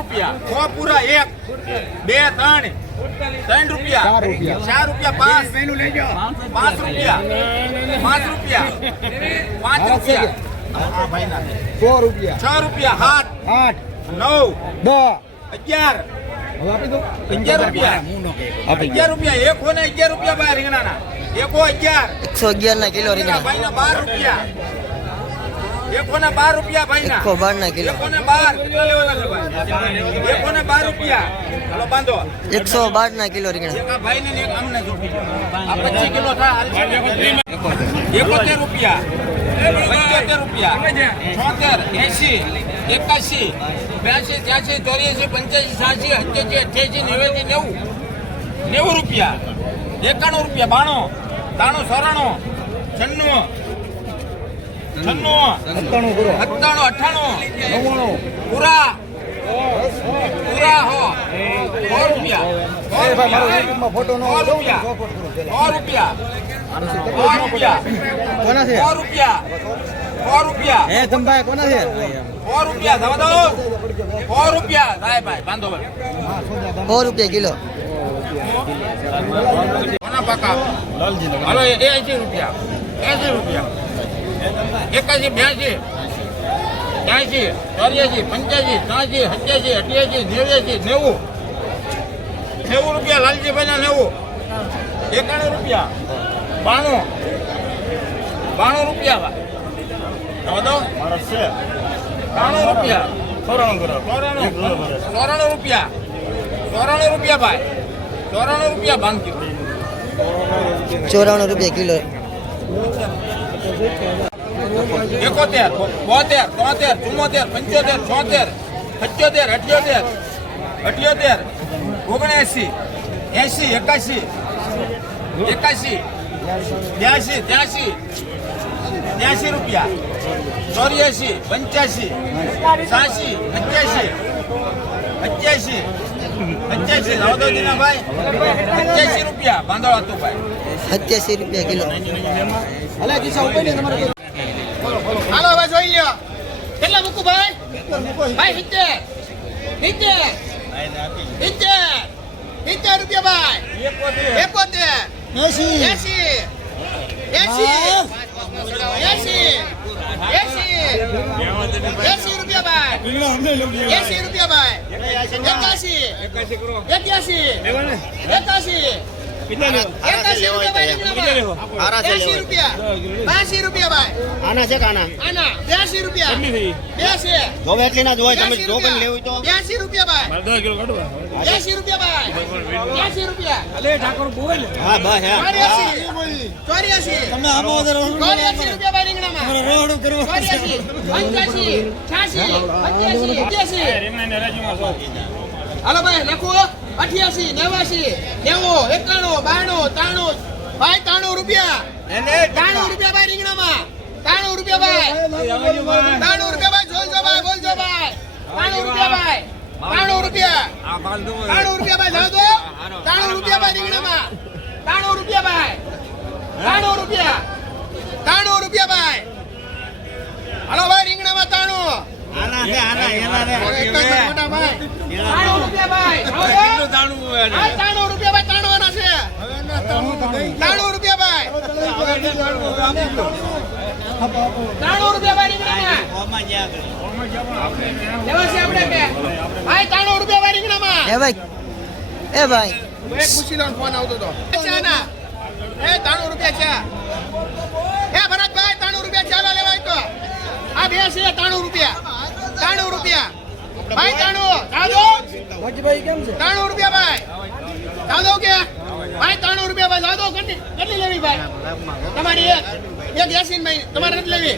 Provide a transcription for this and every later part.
રૂપિયા 6 પૂરા 1 2 3 3 રૂપિયા 4 રૂપિયા 5 રૂપિયા 5 રૂપિયા 5 રૂપિયા 6 રૂપિયા 8 9 10 11 રૂપિયા 11 રૂપિયા એક હોને 11 રૂપિયા ભાઈ રીંગણાના એકો 111 ના કિલો રીંગણા ભાઈ ના 12 રૂપિયા એકો ના 12 રૂપિયા ભાઈ ના 112 ના કિલો એકો ના 12 કેટલા લેવાના છે ભાઈ એકો ના 12 રૂપિયા હાલો બાંધો 112 ના કિલો રીંગણા એક ભાઈ ને એક અમને જોડી આ 25 કિલો થા 71 રૂપિયા 75 રૂપિયા 76 80 81 82 83 84 85 86 87 88 90 રૂપિયા 91 રૂપિયા 92 93 94 97 પૂરા હો 100 રૂપિયા 100 રૂપિયા 100 રૂપિયા હે ધમભાઈ કોના છે 100 રૂપિયા થવા દો 100 રૂપિયા થાય ભાઈ બાંધો ભાઈ 100 રૂપિયા કિલો કોના પાકા હાલો 80 રૂપિયા 80 રૂપિયા 81 82 83 84 85 86 87 88 90 રૂપિયા લાલજીભાઈ ના 90 91 રૂપિયા 92 રૂપિયા તો 92 રૂપિયા 94 રૂપિયા 94 રૂપિયા ભાઈ 94 રૂપિયા બાંધજો 94 રૂપિયા કિલો 71 72 73 74 75 76 77 78 79 80 81 81 82 રૂપિયા 84 85 87 88 88 રાવદોજીના ભાઈ 88 રૂપિયા બાંધો હતું ભાઈ 87 રૂપિયા કિલો હાલો ભાઈ જોઈ લ્યો કેટલા મૂકું ભાઈ ભાઈ 70 રૂપિયા ભાઈ 71 80 રૂપિયા ભાઈ 80 રૂપિયા ભાઈ 81 82 રૂપિયા ભાઈ આના છે કાના આના 82 રૂપિયા 82 જોવે એટલી ના જોવે તમે ટોકન લેવું તો 82 રૂપિયા ભાઈ 82 રૂપિયા ભાઈ 82 રૂપિયા અલે ઠાકોર બોલ હા બસ હા 84 તમે આમો દર 84 રૂપિયા ભાઈ રીંગણામાં રોડ કરો 84 85 88 88 હાલો ભાઈ લખો 88 89 90 91 92 93 ભાઈ 93 રૂપિયા 93 રૂપિયા ભાઈ રીંગણામાં 93 રૂપિયા ભાઈ 93 રૂપિયા ભાઈ બોલજો ભાઈ 93 રૂપિયા ભાઈ 93 રૂપિયા 93 રૂપિયા ભાઈ જાવ દો 93 રૂપિયા ભાઈ રીંગણામાં 93 રૂપિયા ભાઈ 93 રૂપિયા 93 રૂપિયા ભાઈ હાલો ભાઈ રીંગણામાં 93 આના છે આના એના રે મોટા ભાઈ 93 રૂપિયા ભાઈ જાવ દો 93 રૂપિયા ભાઈ 93 આના છે 93 રૂપિયા ભાઈ 93 રૂપિયા ભાઈ રીંગણામાં ઓમાં જા લેવા છે આપણે કે ભાઈ 93 રૂપિયા ભાઈ રીંગણામાં એ ભાઈ એક ખુશીનો ફોન આવતો તો ચાના એ 93 રૂપિયા છે એ ભરતભાઈ 93 રૂપિયા ચાલો લેવાય તો આ બે છે 93 રૂપિયા 93 રૂપિયા ભાઈ 93 દાદો મજભાઈ કેમ છે 93 રૂપિયા ભાઈ દાદો કે ભાઈ 93 રૂપિયા ભાઈ દાદો કેટલી લેવી ભાઈ તમારી એક યાસીન ભાઈ તમારે નથી લેવી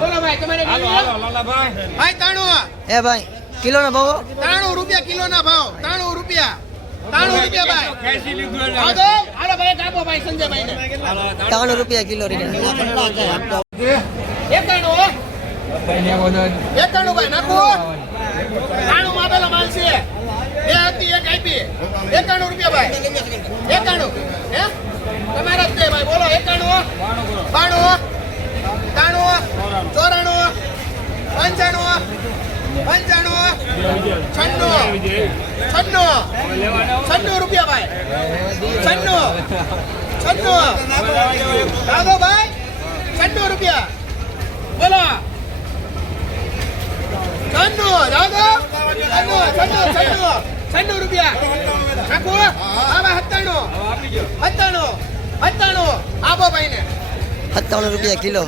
બોલો ભાઈ તમારે હાલો ભાઈ 93 એ ભાઈ કિલો ના ભાવ 93 રૂપિયા કિલો ના ભાવ 93 રૂપિયા 93 રૂપિયા ભાઈ દાદો હાલો ભાઈ કાપો ભાઈ સંજયભાઈ ને 93 રૂપિયા કિલો રીંગણા 91 ભાઈ નાખો 93 માં આપેલો માલ છે બે હતી એક આપી 91 રૂપિયા ભાઈ 91 હે તમારા જ છે ભાઈ બોલો 91 92 93 94 95 96 રૂપિયા ભાઈ 96 દાદો ભાઈ 96 રૂપિયા બોલો 96 દાદો 96 રૂપિયા નાખો આવા 97 આપો ભાઈને 57 રૂપિયા કિલો.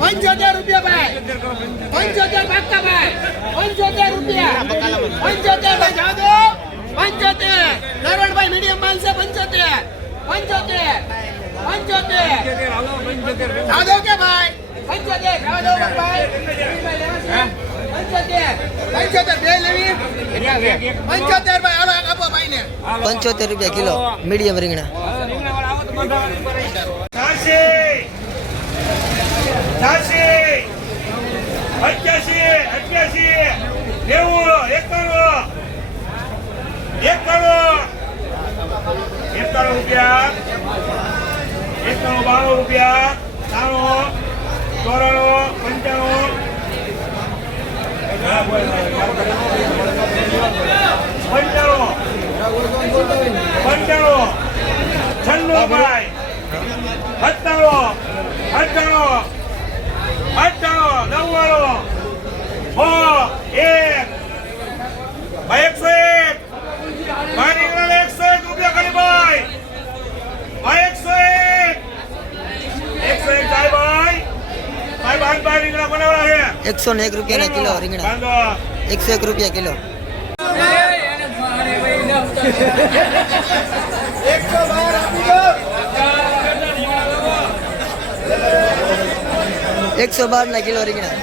પંચોતેર રૂપિયા ભાઈ 75 પાક્કા ભાઈ 75 રૂપિયા 75 ભાઈ જાદો 75 નરણભાઈ મીડિયમ માલ છે 75 જાદો કે ભાઈ 75 જાદો ભાઈ 75 બે લેવી 75 ભાઈ આલો આપો ભાઈને 75 રૂપિયા કિલો મીડિયમ રીંગણા. 101 રૂપિયાના કિલો રીંગણા 101 રૂપિયા કિલો. 112 ના કિલો રીંગણા